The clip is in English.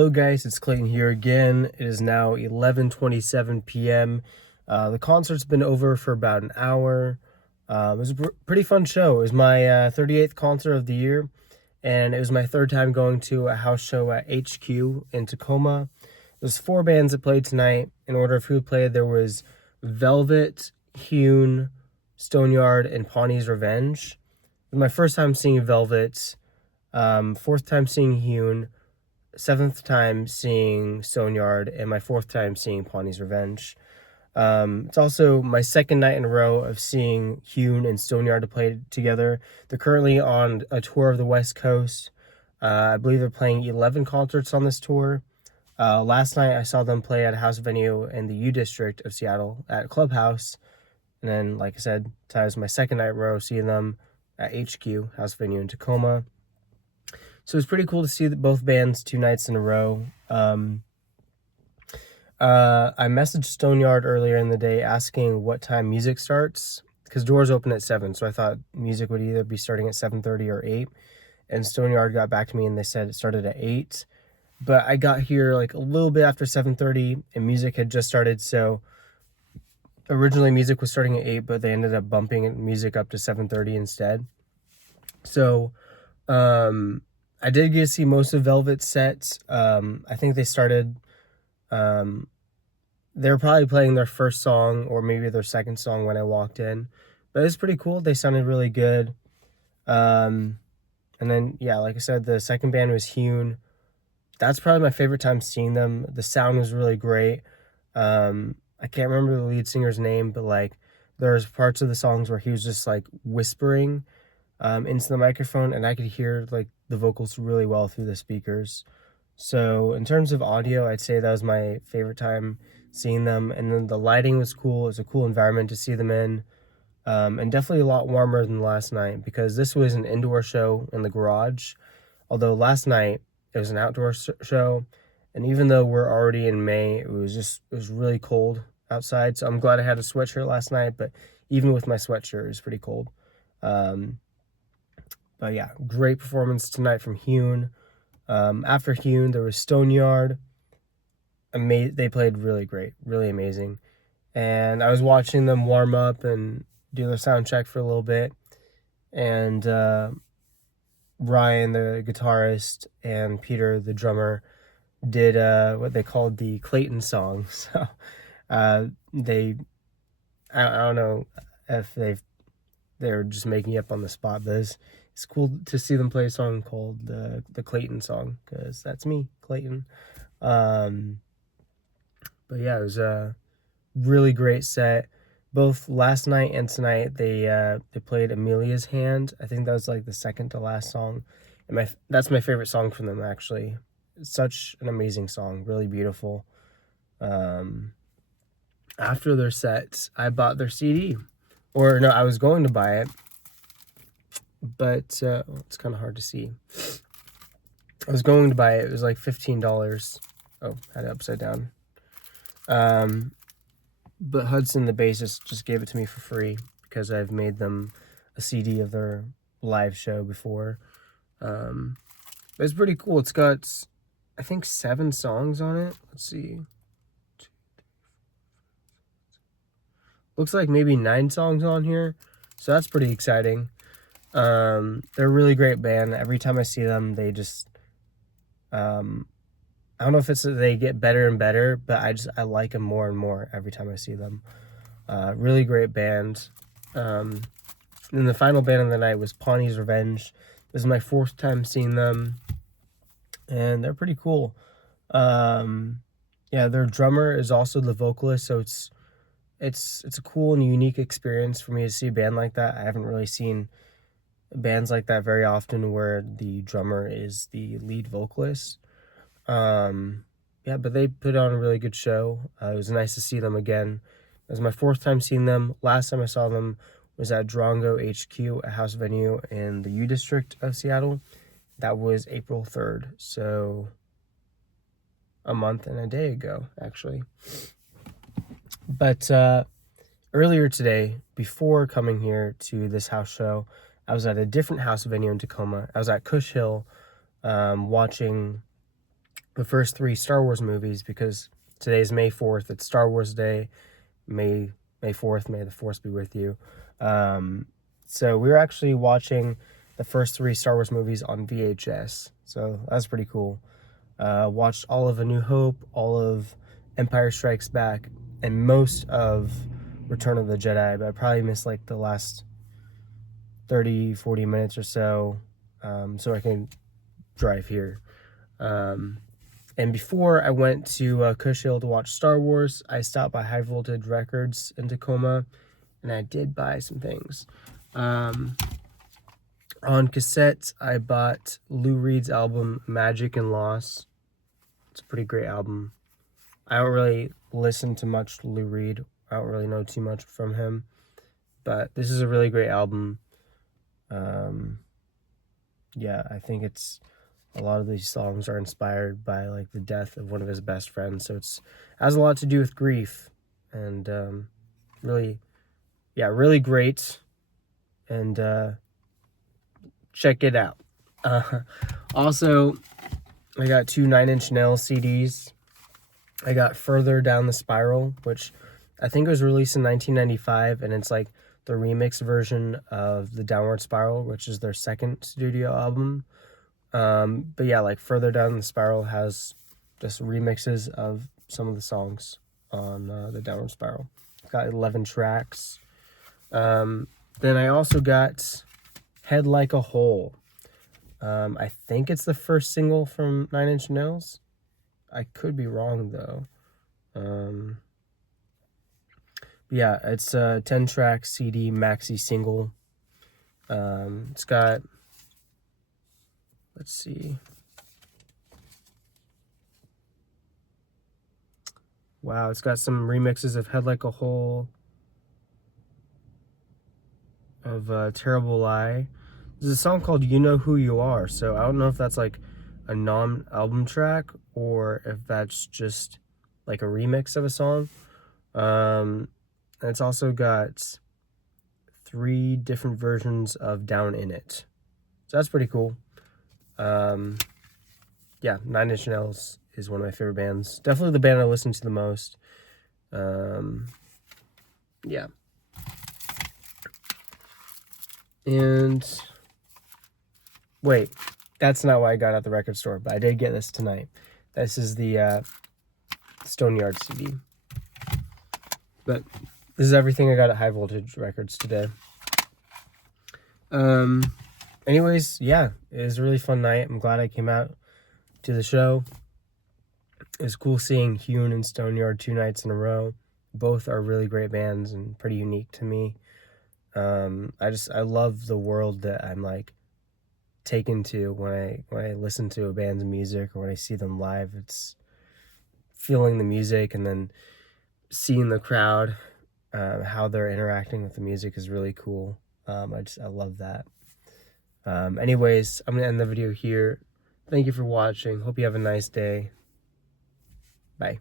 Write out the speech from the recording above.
Hello guys, it's Clayton here again. It is now 11:27 p.m. The concert's been over for about an hour. It was a pretty fun show. It was my 38th concert of the year, and it was my third time going to a house show at HQ in Tacoma. There's four bands that played tonight. In order of who played, there was Velvet, Hewn, Stoneyard, and Pawnee's Revenge. It was my first time seeing Velvet, fourth time seeing Hewn, seventh time seeing Stoneyard, and my fourth time seeing Pawnee's Revenge. It's also my second night in a row of seeing Hewn and Stoneyard to play together. They're currently on a tour of the West Coast. I believe they're playing 11 concerts on this tour. Last night I saw them play at a house venue in the U District of Seattle at Clubhouse. And then, like I said, that was my second night in a row seeing them at HQ, house venue in Tacoma. So it's pretty cool to see both bands 2 nights in a row. I messaged Stoneyard earlier in the day asking what time music starts, because doors open at 7, so I thought music would either be starting at 7:30 or 8. And Stoneyard got back to me and they said it started at 8. But I got here like a little bit after 7:30 and music had just started, so originally music was starting at 8, but they ended up bumping music up to 7:30 instead. So, I did get to see most of Velvet's sets. I think they started, they were probably playing their first song or maybe their second song when I walked in. But it was pretty cool. They sounded really good. And then, yeah, like I said, the second band was Hewn. That's probably my favorite time seeing them. The sound was really great. I can't remember the lead singer's name, but like there's parts of the songs where he was just like whispering into the microphone, and I could hear like the vocals really well through the speakers. So in terms of audio, I'd say that was my favorite time seeing them. And then the lighting was cool. It was a cool environment to see them in, and definitely a lot warmer than last night, because this was an indoor show in the garage, although last night it was an outdoor show. And even though we're already in May, it was really cold outside. So I'm glad I had a sweatshirt last night, but even with my sweatshirt, it was pretty cold. But yeah, great performance tonight from Hewn. After Hewn, there was Stoneyard. They played really great, really amazing. And I was watching them warm up and do their sound check for a little bit. And Ryan, the guitarist, and Peter, the drummer, did what they called the Clayton song. So I don't know if they're just making it up on the spot, but it's cool to see them play a song called the Clayton song, because that's me, Clayton. But yeah, it was a really great set. Both last night and tonight, they played Amelia's Hand. I think that was like the second to last song, and that's my favorite song from them, actually. It's such an amazing song, really beautiful. After their sets, I bought their CD, or no, I was going to buy it, but it's kind of hard to see. I was going to buy it. It was like $15. Oh, had it upside down. But Hudson, the bassist, just gave it to me for free because I've made them a CD of their live show before. But it's pretty cool. It's got, I think, 7 songs on it. Let's see. Looks like maybe 9 songs on here. So that's pretty exciting. They're a really great band. Every time I see them, they just, I don't know if it's that they get better and better, but I like them more and more every time I see them. Really great band. And the final band of the night was Pawnee's Revenge. This is my 4th time seeing them, and they're pretty cool. Yeah, their drummer is also the vocalist, so it's a cool and unique experience for me to see a band like that. I haven't really seen bands like that very often where the drummer is the lead vocalist. Yeah, but they put on a really good show. It was nice to see them again. It was my 4th time seeing them. Last time I saw them was at Drongo HQ, a house venue in the U District of Seattle. That was April 3rd, so a month and a day ago, actually. But earlier today, before coming here to this house show, I was at a different house venue in Tacoma. I was at Cush Hill, watching the first 3 Star Wars movies, because today's May 4th. It's Star Wars Day. May 4th. May the Force be with you. So we were actually watching the first 3 Star Wars movies on VHS. So that's pretty cool. Watched all of A New Hope, all of Empire Strikes Back, and most of Return of the Jedi, but I probably missed like the last 30-40 minutes or so, so I can drive here. And before I went to Cush Hill to watch Star Wars, I stopped by High Voltage Records in Tacoma, and I did buy some things. On cassette, I bought Lou Reed's album Magic and Loss. It's a pretty great album. I don't really listen to much Lou Reed. I don't really know too much from him, but this is a really great album. Yeah, I think a lot of these songs are inspired by like the death of one of his best friends, so it has a lot to do with grief, and really great. And check it out. Also, I got 2 Nine Inch Nails CDs. I got Further Down the Spiral, which I think was released in 1995, and it's like the remix version of the Downward Spiral, which is their second studio album. But yeah, like Further Down the Spiral has just remixes of some of the songs on the Downward Spiral. It's got 11 tracks. Then I also got Head Like a Hole. I think it's the first single from Nine Inch Nails. I could be wrong though. Yeah, it's a 10-track CD maxi single. It's got, let's see. Wow, it's got some remixes of Head Like a Hole, of Terrible Lie. There's a song called You Know Who You Are, so I don't know if that's like a non-album track or if that's just like a remix of a song. And it's also got 3 different versions of Down in It, so that's pretty cool. Yeah, Nine Inch Nails is one of my favorite bands. Definitely the band I listen to the most. Yeah. And wait, that's not why I got at the record store, but I did get this tonight. This is the Stoneyard CD. But this is everything I got at High Voltage Records today. Anyways, yeah, it was a really fun night. I'm glad I came out to the show. It was cool seeing Hewn and Stoneyard 2 nights in a row. Both are really great bands and pretty unique to me. I love the world that I'm like taken to when I listen to a band's music or when I see them live. It's feeling the music and then seeing the crowd, how they're interacting with the music is really cool. I love that. Anyways, I'm gonna end the video here. Thank you for watching. Hope you have a nice day. Bye.